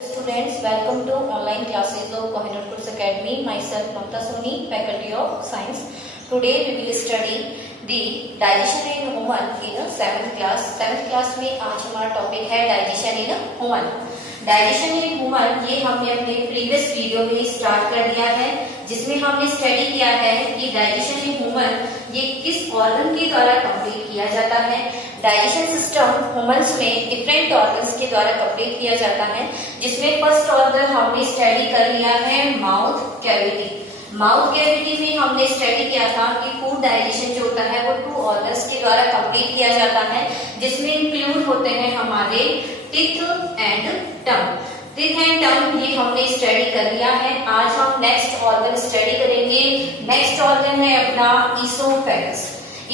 Students, welcome to online classes of Kohinoor Course Academy. Myself Mamta Soni, Faculty of Science. Today we will study the digestion in human in 7th class. 7th class में आज हमारा topic है digestion in human. Digestion in human ये हमने अपने previous video में start कर दिया है, जिसमें हमने स्टडी किया है कि डाइजेशन इन ह्यूमन ये किस ऑर्गन के द्वारा कंप्लीट किया जाता है। डाइजेशन सिस्टम ह्यूमंस में डिफरेंट ऑर्गन्स के द्वारा कंप्लीट किया जाता है, जिसमें फर्स्ट ऑर्गन हमने स्टडी कर लिया है माउथ कैविटी। माउथ कैविटी में हमने स्टडी किया था कि फूड डाइजेशन जो होता है वो 2 ऑर्गन्स के द्वारा कंप्लीट किया जाता है, जिसमें इंक्लूड होते हैं हमारे teeth and tongue. Teeth and tongue ये हमने स्टडी कर लिया है। आज हम नेक्स्ट ऑर्गन स्टडी करेंगे। नेक्स्ट ऑर्गन है अपना ईसोफेगस।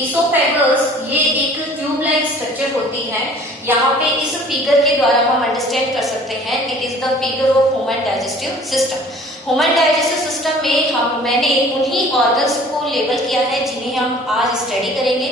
ईसोफेगस ये एक ट्यूब लाइक स्ट्रक्चर होती है। यहाँ पे इस फिगर के द्वारा हम अंडरस्टैंड कर सकते हैं it is the figure of human digestive system. Human digestive system में मैंने उन्हीं ऑर्गन्स को लेबल किया है जिन्हें हम आज स्टडी करेंगे।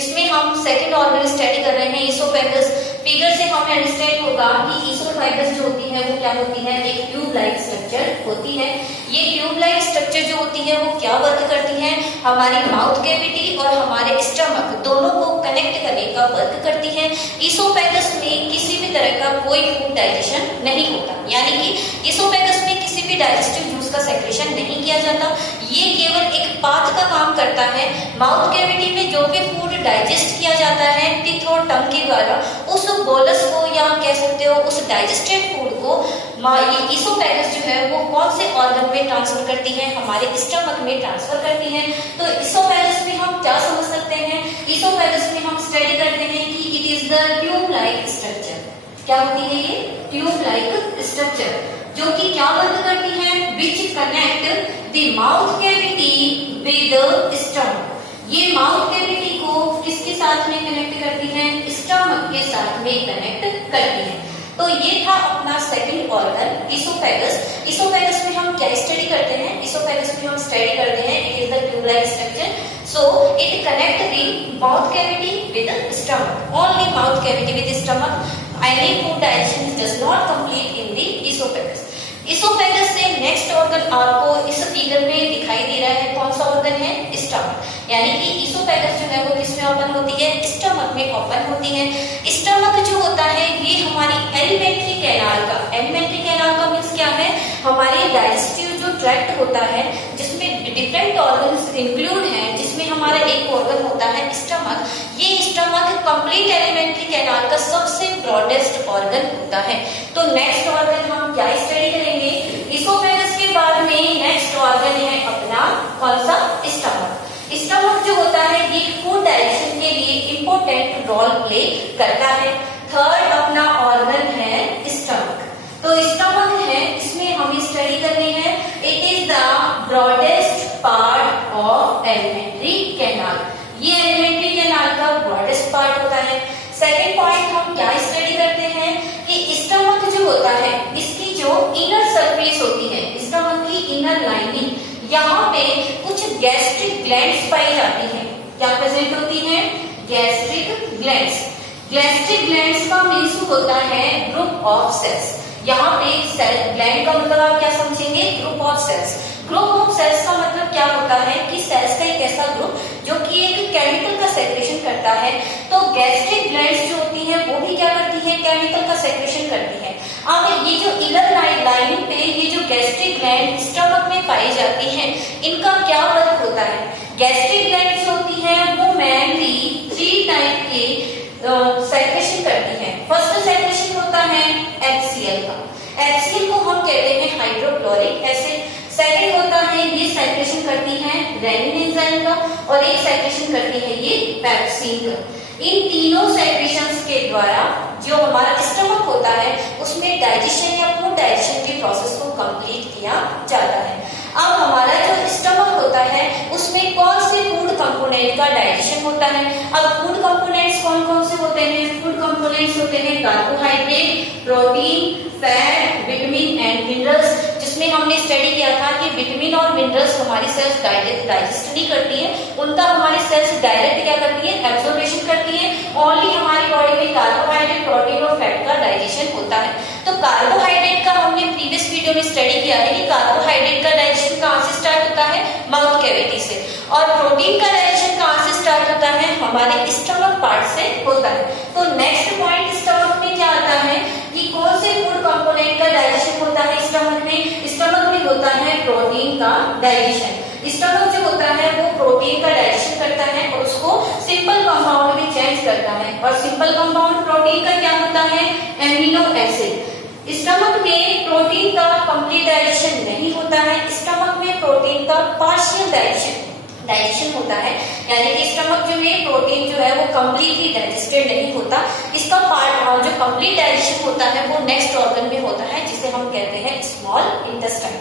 इसमें हम सेकंड ऑर्गन स्टडी कर रहे हैं ईसोफेगस। फिगर से हमें अंडरस्टैंड होगा कि ईसोफेगस जो होती है वो क्या होती है, एक ट्यूब लाइक स्ट्रक्चर होती है। ये ट्यूब लाइक स्ट्रक्चर जो होती है वो क्या वर्क करती है, हमारी माउथ कैविटी और हमारे स्टमक दोनों को कनेक्ट करने का वर्क करती है। ईसोफेगस में किसी भी तरह का कोई फूड डाइजेशन नहीं होता, यानी कि ईसोफेगस में किसी भी डाइजेस्टिव जूस का सेक्रेशन नहीं किया जाता। ये केवल एक पाथ का काम करता है। माउथ कैविटी में जो भी फूड डाइजेस्ट किया जाता है टीथ और टंग के द्वारा, उस बोलस को या कह सकते हो उस डाइजेस्टेड फूड को ये ईसोफेगस जो है वो कौन से ऑर्गन में ट्रांसफर करती है, हमारे स्टमक में ट्रांसफर करती है। तो ईसोफेगस में हम क्या समझ सकते हैं, ईसोफेगस में हम स्टडी करते हैं कि it is the tube like structure. क्या होती है ये ट्यूब लाइक स्ट्रक्चर, जो कि क्या वर्क करती है, which connect the mouth cavity with stomach. ये माउथ कैविटी को किसके साथ में कनेक्ट करती है, स्टमक के साथ में कनेक्ट करती है। तो ये था अपना सेकंड ऑर्गन ईसोफेगस। ईसोफेगस में हम क्या स्टडी करते हैं, ईसोफेगस में हम स्टडी करते हैं it is the tube like structure, so it connect the mouth cavity with stomach, only mouth cavity with stomach. Any food digestion does not complete in the oesophagus. Oesophagus से next organ आपको इस figure में दिखाई दे रहा है, कौन सा organ है, स्टमक। यानी कि ईसोफेगस जो है वो किसमें ओपन होती है, स्टमक में ओपन होती है। स्टमक जो होता है ये हमारी एलिमेंट्री कैनाल का, एलिमेंट्री कैनाल का मीन्स क्या है, हमारी डाइजेस्टिव जो ट्रैक्ट होता है जिसमें डिफरेंट ऑर्गन्स इंक्लूड हैं, जिसमें हमारा एक ऑर्गन होता है स्टमक। ये स्टमक कंप्लीट एलिमेंट्री कैनाल का सबसे ब्रॉडेस्ट ऑर्गन होता है। तो नेक्स्ट ऑर्गन हम क्या स्टडी करेंगे, ईसोफेगस के बाद में नेक्स्ट ऑर्गन है अपना कौन सा, स्टमक। स्टमक जो होता है ये फूड डाइजेशन के लिए इंपॉर्टेंट रोल प्ले करता है। थर्ड अपना ऑर्गन है स्टमक। तो स्टमक है, इसमें हमें स्टडी करनी है it is the broadest part of alimentary canal. ये एलिमेंट्री कैनाल का ब्रॉडेस्ट पार्ट होता है। सेकेंड पॉइंट हम क्या स्टडी करते हैं कि स्टमक जो होता है इसकी जो इनर सरफेस होती है, स्टमक की इनर लाइनिंग, यहाँ पे कुछ गैस्ट्रिक ग्लैंड्स पाई जाती हैं। क्या प्रेजेंट होती हैं, गैस्ट्रिक ग्लैंड्स। गैस्ट्रिक ग्लैंड्स का मीन्स होता है ग्रुप ऑफ सेल्स। यहाँ पे सेल ग्लैंड का मतलब आप क्या समझेंगे, group of cells. Group of cells का मतलब क्या होता है कि सेल्स का एक ऐसा ग्रुप जो कि एक केमिकल का सेक्रेशन करता है। तो गैस्ट्रिक ग्लैंड्स जो होती हैं वो भी क्या करती है, केमिकल का सेक्रेशन करती है। अब ये जो इनर लाइनिंग पे ये जो गैस्ट्रिक ग्लैंड स्टमक में पाई जाती हैं, इनका क्या वर्क होता है, गैस्ट्रिक ग्लैंड जो होती है वो मेनली 3 टाइप के सेक्रेशन करती है। फर्स्ट सेक्रेशन होता है HCl का, HCl को हम कहते हैं हाइड्रोक्लोरिक एसिड। सेकेंड होता है ये सेक्रेशन करती है रेनिन एंजाइम का, और एक सेक्रेशन करती है ये पेप्सिन का। इन तीनों सेक्रेशंस के द्वारा जो हमारा स्टमक होता है उसमें डाइजेशन या फूड डाइजेशन के प्रोसेस को कंप्लीट किया जाता है। अब हमारा जो स्टमक होता है उसमें कौन से फूड कंपोनेंट का डाइजेशन होता है। अब फूड कंपोनेंट्स कौन कौन से होते हैं, फूड कंपोनेंट्स होते हैं carbohydrate, protein, fat, vitamin and minerals, जिसमें उसमें हमने स्टडी किया था कि विटामिन और मिनरल्स हमारी सेल्स डाइजेस्ट नहीं करती है, उनका हमारी सेल्स डायरेक्ट क्या करती है, एब्जॉर्बेशन करती है। ओनली हमारी बॉडी में कार्बोहाइड्रेट, प्रोटीन और फैट का डाइजेशन होता है। तो कार्बोहाइड्रेट का हमने प्रीवियस वीडियो में स्टडी किया है कि कार्बोहाइड्रेट का डाइजेशन कहाँ से स्टार्ट होता है, माउथ कैविटी से, और प्रोटीन का डाइजेशन कहाँ से स्टार्ट होता है, हमारे स्टमक पार्ट से होता है। तो नेक्स्ट पॉइंट स्टमक में क्या आता है कि कौन से फूड कंपोनेंट का डाइजेशन होता है स्टमक में, स्टमक में होता है प्रोटीन का डाइजेशन। स्टमक जो होता है वो प्रोटीन का डाइजेशन करता है और उसको सिंपल कंपाउंड में चेंज करता है, और सिंपल कंपाउंड प्रोटीन का क्या होता है, एमिनो एसिड। स्टमक में प्रोटीन का कंप्लीट डाइजेशन नहीं होता है, स्टमक में प्रोटीन का पार्शियल डाइजेशन होता है, यानी कि स्टमक जो है प्रोटीन जो है वो कंप्लीटली डाइजेस्टेड नहीं होता, इसका पार्ट जो कंप्लीट डाइजेशन होता है वो नेक्स्ट ऑर्गन में होता है, जिसे हम कहते हैं स्मॉल इंटेस्टाइन।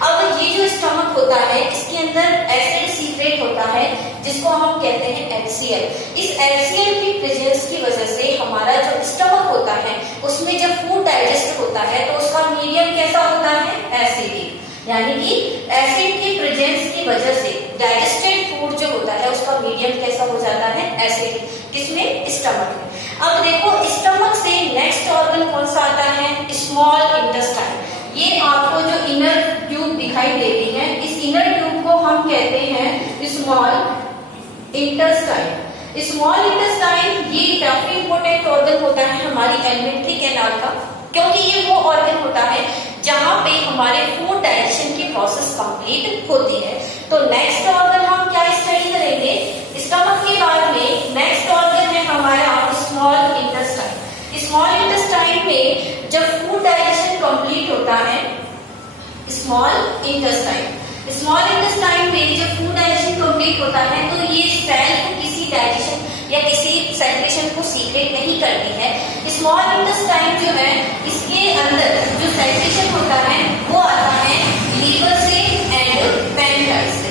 अब ये जो स्टमक होता है इसके अंदर एसिड सीक्रेट होता है जिसको हम कहते हैं HCl। इस HCl की प्रेजेंस की वजह से हमारा जो स्टमक होता है उसमें जब फूड डाइजेस्ट होता है तो उसका मीडियम कैसा होता है, एसिडिक, यानी कि एसिड की प्रेजेंस की वजह से डाइजेस्टेड फूड जो होता है उसका मीडियम कैसा हो जाता है, एसिडिक, किसमें, स्टमक में। अब देखो स्टमक से नेक्स्ट ऑर्गन कौन सा आता है, स्मॉल इंटेस्टाइन। ये आपको जो इनर ट्यूब दिखाई दे रही है, इस इनर ट्यूब को हम कहते हैं स्मॉल इंटेस्टाइन। स्मॉल इंटेस्टाइन ये काफी इंपॉर्टेंट ऑर्गन होता है हमारी एलिमेंट्री कैनाल का, क्योंकि ये वो ऑर्गन होता है जहां पे हमारे फूड डाइजेशन की प्रोसेस कंप्लीट होती है। तो नेक्स्ट ऑर्गन हम क्या स्टडी करेंगे, स्टमक के बाद में नेक्स्ट ऑर्गन है हमारा स्मॉल इंटेस्टाइन। स्मॉल इंटेस्टाइन में जब फूड डाइजेशन कंप्लीट होता है, स्मॉल इंटेस्टाइन में जब फूड डाइजेशन कंप्लीट होता है तो ये सेल्फ किसी डाइजेशन या किसी सेक्रेशन को सीक्रेट नहीं करती है। स्मॉल इंटेस्टाइन जो है इसके अंदर जो सेक्रेशन होता है वो आता है लीवर से एंड पैनक्राइज से।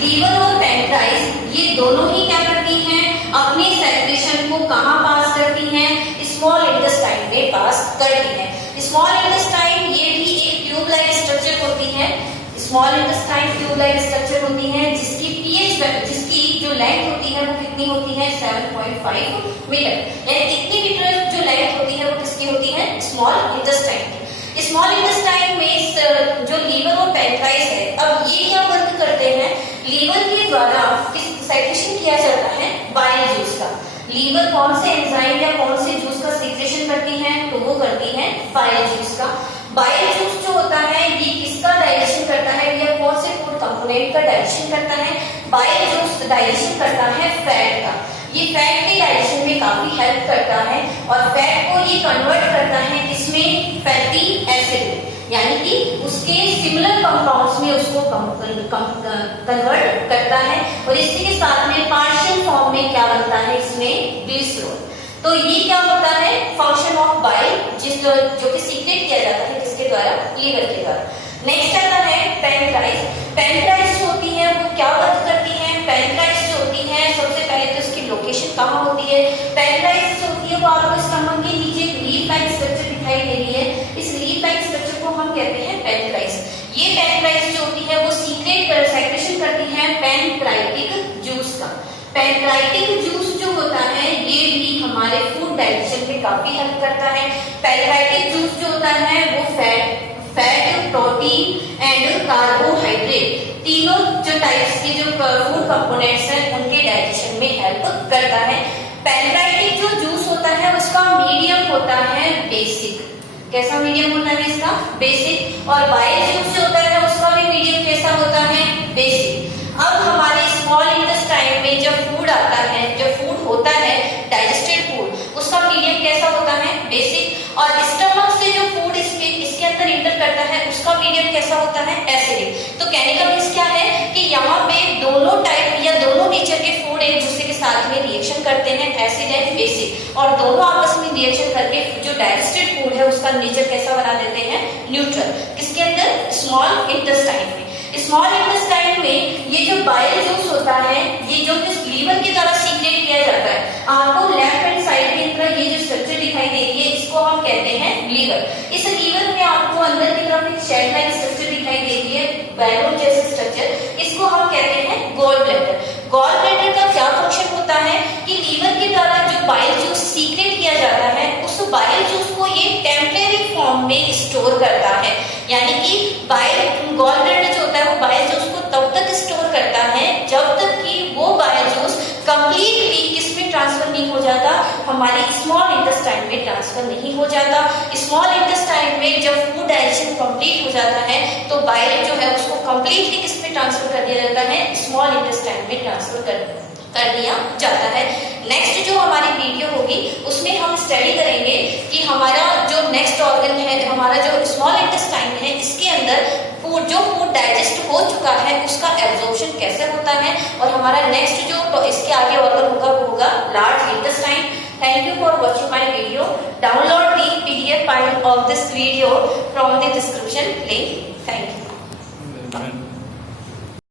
लीवर और पैनक्राइज ये दोनों ही क्या करती हैं, अपनी सेक्रेशन को कहाँ पास करती हैं, स्मॉल इंटेस्टाइन में पास करती है। स्मॉल इंटेस्टाइन ये भी एक ट्यूब लाइक स्ट्रक्चर होती है, small intestine tube like structure होती है जिसकी जिसकी जो लेंथ होती है वो कितनी होती है, 7.5 मीटर, यानी इतनी मीटर जो लेंथ होती है वो किसकी होती है, स्मॉल इंटेस्टाइन की। स्मॉल इंटेस्टाइन में जो लीवर और पैनक्राइज है, अब ये क्या वर्क करते हैं, लीवर के द्वारा सेक्रेशन किया जाता है बाइल जूस का। लीवर कौन से एंजाइम या कौन से जूस का सीक्रेशन करती है, तो वो करती है बाइल जूस का। बाइल जूस जो होता है ये किसका डाइजेशन करता है, या कौन से फूड कंपोनेंट का डाइजेशन करता है, बाइल जूस डाइजेशन करता है फैट का। ये फैट के डाइजेशन में काफी हेल्प करता है और फैट को ये कन्वर्ट करता है इसमें फैटी एसिड, यानी कि उसके सिमिलर कंपाउंड्स में उसको कन्वर्ट करता है, और इसी के साथ में पार्शियल फॉर्म में क्या बनता है, इसमें ग्लिसरॉल। तो ये क्या होता है, फंक्शन ऑफ बाइल, जो कि सीक्रेट किया जाता है किसके द्वारा, लीवर के द्वारा। नेक्स्ट आता है पैनक्राइज। पैनक्राइज जो होती है वो क्या वर्क करती है, पैनक्राइज जो होती है सबसे पहले तो उसकी लोकेशन कहाँ होती है, पैनक्राइज जो होती है वो आपको स्टमक के नीचे एक लीफ लाइक स्ट्रक्चर दिखाई दे रही है, इस लीफ लाइक स्ट्रक्चर को हम कहते हैं पैनक्राइज। ये पैनक्राइज जो होती है वो सीक्रेट सेक्रेशन करती है पैनक्राइटिक जूस का। पैनक्राइटिक जूस जो होता है ये भी हमारे फूड डाइजेशन में काफी हेल्प करता है। पैनक्राइटिक जूस जो होता है वो फैट, प्रोटीन एंड कार्बोहाइड्रेट तीनों जो टाइप्स के जो फूड कंपोनेंट्स हैं उनके डाइजेशन में हेल्प करता है। पैनक्राइटिक जो जूस होता है उसका मीडियम होता है बेसिक। कैसा मीडियम होता है इसका, बेसिक। और बाइल जूस जो होता है उसका भी मीडियम कैसा होता है, बेसिक। अब हमारे स्मॉल इंटेस्टाइन में जब फूड आता है, जब फूड होता है डाइजेस्टेड फूड, उसका मीडियम कैसा होता है, बेसिक। और स्टमक से जो फूड इसके अंदर इंटर करता है उसका मीडियम कैसा होता है, एसिडिक। तो कहने का मीन्स क्या है कि यहाँ पे दोनों टाइप या दोनों नेचर के फूड एक दूसरे के साथ में रिएक्शन करते हैं, एसिड एंड बेसिक, और दोनों आपस में रिएक्शन करके जो डाइजेस्टेड फूड है उसका नेचर कैसा बना देते हैं, न्यूट्रल। किसके अंदर, स्मॉल इंटेस्टाइन में। स्मॉल इंटेस्टाइन में ये जो बाइल जूस होता है ये जो लीवर की तरह सीक्रेट किया जाता है। आपको लेफ्ट हैंड साइड में तरह ये जो स्ट्रक्चर दिखाई दे रही है इसको हम कहते हैं लीवर। इस लीवर में आपको अंदर की तरफ एक शेड लाइक स्ट्रक्चर दिखाई जिसको हम कहते हैं गॉल ब्लैडर। गॉल ब्लैडर का क्या फंक्शन होता है कि लीवर के द्वारा जो बाइल जूस सीक्रेट किया जाता है उस बाइल जूस को ये टेम्परेरी फॉर्म में स्टोर करता है, यानी कि बाइल गॉल ब्लैडर जो होता है वो बाइल जूस को तब तक स्टोर करता है जब तक कि वो बाइल जूस कंप्लीटली किसमें ट्रांसफर नहीं हो जाता, हमारे स्मॉल इंटेस्टाइन में ट्रांसफर नहीं हो जाता। स्मॉल इंटेस्टाइन में जब फूड डाइजेशन कंप्लीट हो जाता है तो बाइल जो है उसको कंप्लीटली किसमें ट्रांसफर कर दिया जाता है, स्मॉल इंटेस्टाइन में ट्रांसफर कर दिया जाता है। नेक्स्ट जो हमारी वीडियो होगी उसमें हम स्टडी करेंगे कि हमारा जो नेक्स्ट ऑर्गन है, हमारा जो स्मॉल इंटेस्टाइन है, इसके अंदर जो फूड डाइजेस्ट हो चुका है उसका एब्जॉर्प्शन कैसे होता है, और हमारा नेक्स्ट जो तो इसके आगे ऑर्गन होगा वो होगा large intestine. Thank you for watching my video. Download the PDF file of this video from the description link. Thank you.